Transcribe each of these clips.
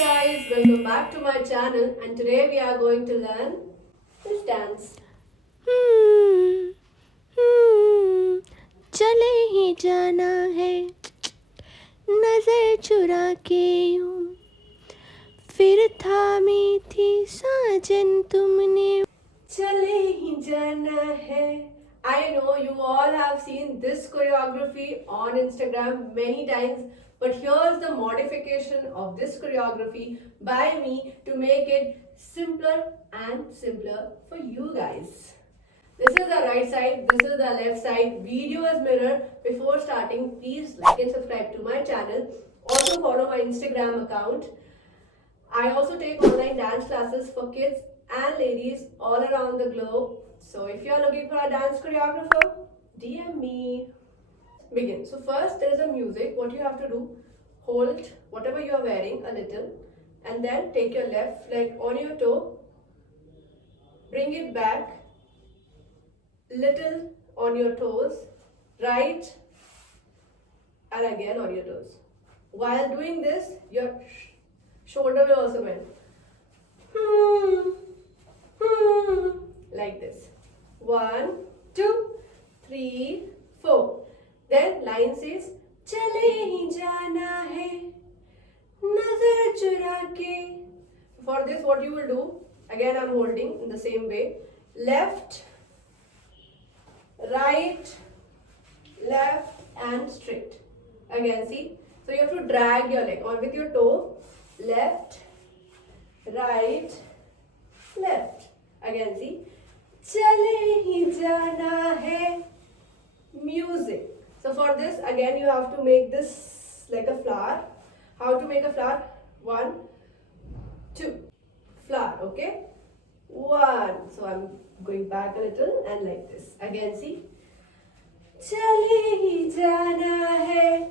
guys, welcome back to my channel and today we are going to learn this dance. चले ही जाना है नजर चुरा के यूं फिर थामी थी साजन तुमने चले ही जाना है. I know you all have seen this choreography on Instagram many times, but here's the modification of this choreography by me to make it simpler and simpler for you guys. This is the right side, this is the left side. Video is mirror. Before starting, please like and subscribe to my channel. Also follow my Instagram account. I also take online dance classes for kids and ladies all around the globe. So if you are looking for a dance choreographer, DM me. Begin. So first there is a music. What you have to do, hold whatever you are wearing a little and then take your left leg on your toe, bring it back little on your toes, right and again on your toes. While doing this, your shoulder will also bend. Like this. 1, 2, 3, 4. Then line says, चले ही जाना है नजर चुरा के. For this, what you will do? Again, I'm holding in the same way. Left, right, left, and straight. Again, see. So you have to drag your leg on with your toe. Left, right, left. Again, see. चले ही जाना है. Music. So for this, again you have to make this like a flower. How to make a flower? 1, 2. Flower, okay? 1. So I'm going back a little and like this. Again, see. चले ही जाना है.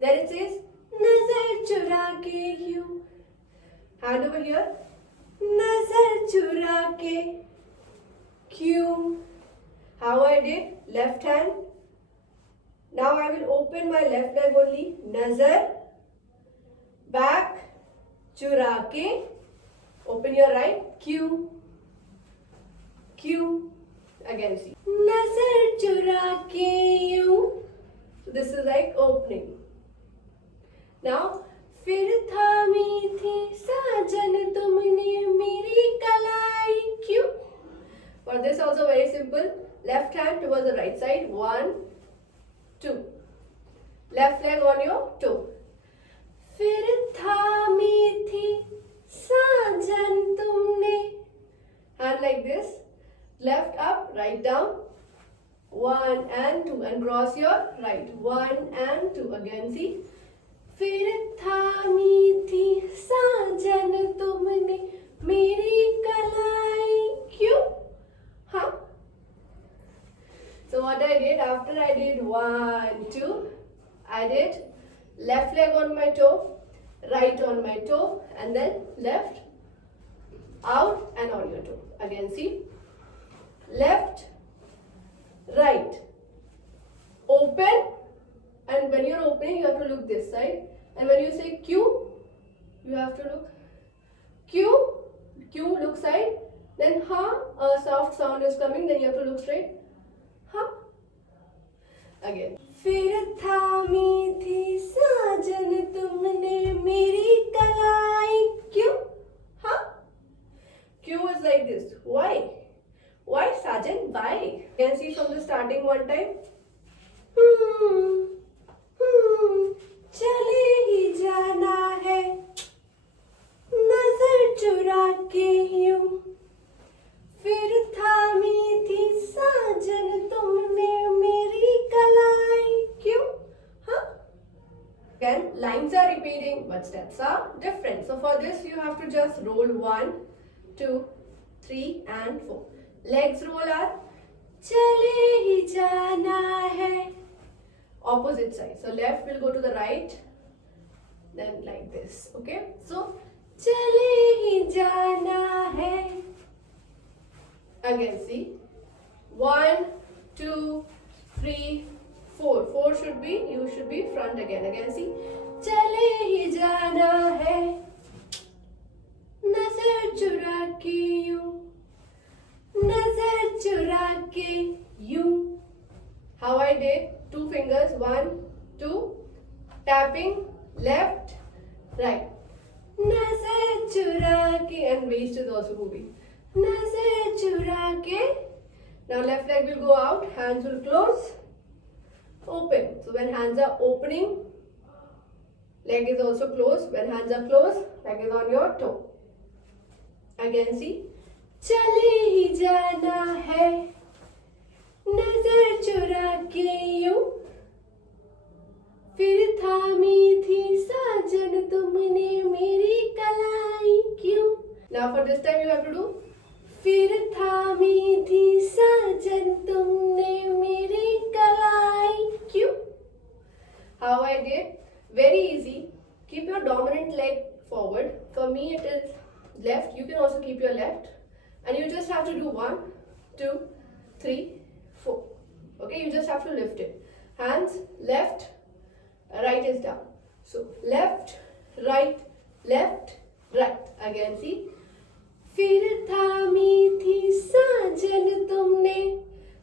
Then it says, नजर चुरा के यूं. Hand over here. नजर चुरा के क्यों. How I did? Left hand. Now I will open my left leg only. Nazar. Back. चुरा के. Open your right. Q. Q. Again see. नजर चुरा के यूं. So this is like opening. Now फिर थामी थी साजन तुमने मेरी कलाई क्यों. For this also very simple. Left hand towards the right side. 1, 2. Left leg on your toe. फिर थामी थी साजन तुमने. Hand like this. Left up, right down. 1 and 2 and cross your right. 1 and 2. Again see. फिर थामी थी साजन तुमने मेरी कलाई क्यों. Huh? So what I did, after I did 1, 2, I did left leg on my toe, right on my toe, and then left, out and on your toe. Again see, left, right, open, and when you're opening you have to look this side, and when you say Q, you have to look Q, Q look side, then a soft sound is coming, then you have to look straight. Again. फिर थामी थी साजन तुमने मेरी कलाई क्यों. Q is like this. Why? Why Sajan? Why? You can see from the starting one time. चले ही जाना है नजर चुरा के यूं फिर थामी थी साजन तुमने मेरी कलाई क्यों. Again, lines are repeating but steps are different. So for this you have to just roll 1, 2, 3 and 4. Legs roll are चले ही जाना है. Opposite side. So left will go to the right. Then like this. Okay. So चले ही जाना है. Again see. 1, 2, 3, 4. 4 should be, you should be front again. Again see. चले ही जाना है. के यूं, नजर चुरा के यूं. How I did? 2 fingers, 1, 2, tapping, left, right. नजर चुरा के, and waist is also moving. नजर चुरा के. Now left leg will go out, hands will close, open. So when hands are opening, leg is also closed. When hands are closed, leg is on your toe. Again see. चले ही जाना है, नजर चुरा के यूं, फिर थामी थी साजन तुमने मेरी कलाई क्यों. Now for this time you have to do. फिर थामी थी साजन तुमने मेरी कलाई क्यों. How I did? Very easy. Keep your dominant leg forward. For me it is left. You can also keep your left. And you just have to do 1, 2, 3, 4. Okay, you just have to lift it. Hands left, right is down. So left, right, left, right. Again see. फिर थामी थी साजन तुमने.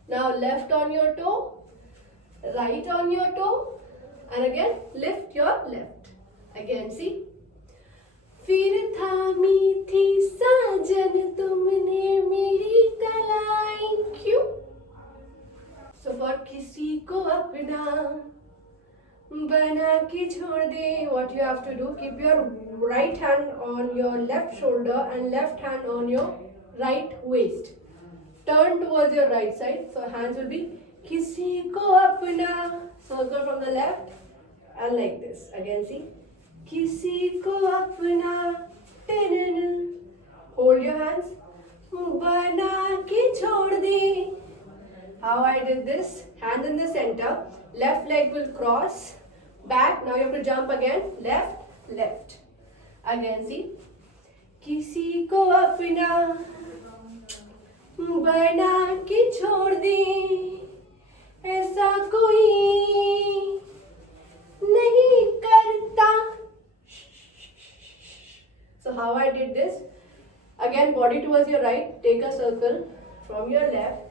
Now left on your toe, right on your toe, and again lift your left. Again see. फिर थामी थी साजन तुमने मेरी कलाई क्यों. So for किसी को अपना बना के छोड़ दे, what you have to do, keep your right hand on your left shoulder and left hand on your right waist. Turn towards your right side. So hands will be किसी को अपना, circle from the left and like this. Again see. किसी को अपना, hold your hands, बना के छोड़ दे. How I did this? Hands in the center, left leg will cross, back. Now you have to jump again, left, left. Again see. किसी को अपना बना के छोड़ दे, ऐसा कोई नहीं करता. So how I did this? Again body towards your right, take a circle from your left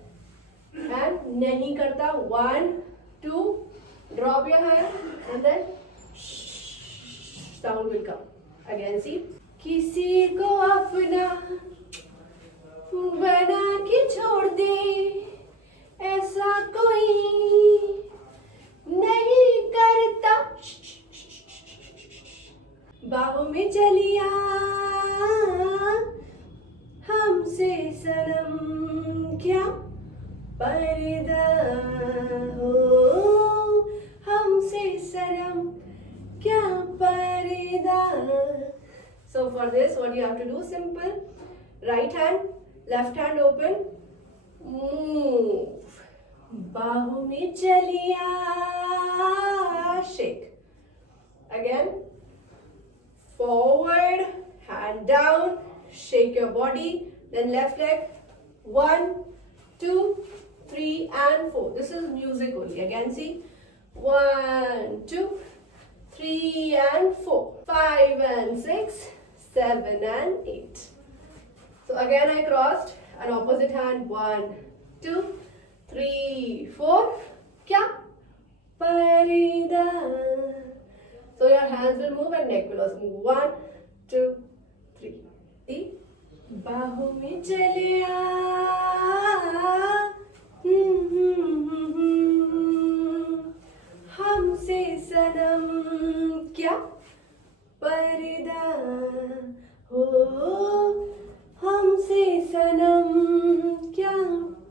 and nahi karta. 1, 2, drop your hand and then sound will come. Again see. किसी को अपना बना के छोड़ दे, ऐसा कोई नहीं करता. बाहों में चलिया हमसे सनम क्या पर्दा हो, हमसे सनम क्या पर्दा. So for this what you have to do, simple. Right hand, left hand open, move. बाहों में चलिया, shake. Again. Forward, hand down, shake your body, then left leg, 1, 2, 3 and 4. This is music only. Again see, 1, 2, 3 and 4, 5 and 6, 7 and 8. So again I crossed an opposite hand, 1, 2, 3, 4. Kya? Parida. So your hands will move and neck will also move. 1, 2, 3. See? बाहों में चले आ, हमसे सनम क्या पर्दा हो, हमसे सनम क्या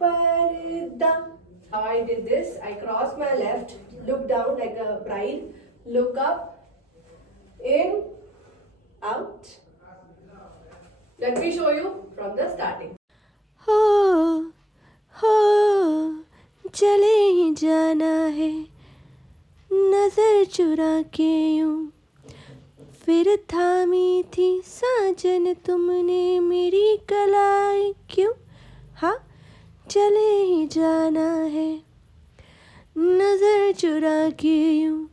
पर्दा. How I did this? I crossed my left, look down like a bride, look up, in, out. Let me show you from the starting. हो चले ही जाना है, नजर चुरा के यूं, फिर थामी थी साजन तुमने मेरी कलाई क्यों. हाँ, चले ही जाना है, नजर चुरा के यूं,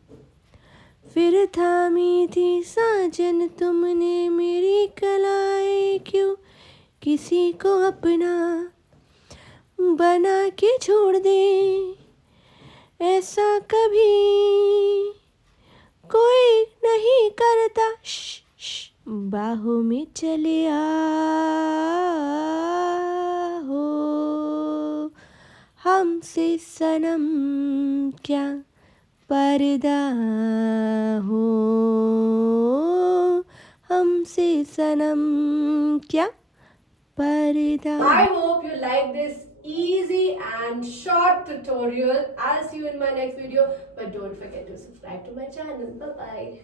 फिर थामी थी साजन तुमने मेरी कलाई क्यों. किसी को अपना बना के छोड़ दे, ऐसा कभी कोई नहीं करता। बाहों में चले हो, हमसे सनम क्या पर्दा हो, हमसे सनम क्या पर्दा। I hope you like this easy and short tutorial. I'll see you in my next video, but don't forget to subscribe to my channel. Bye bye.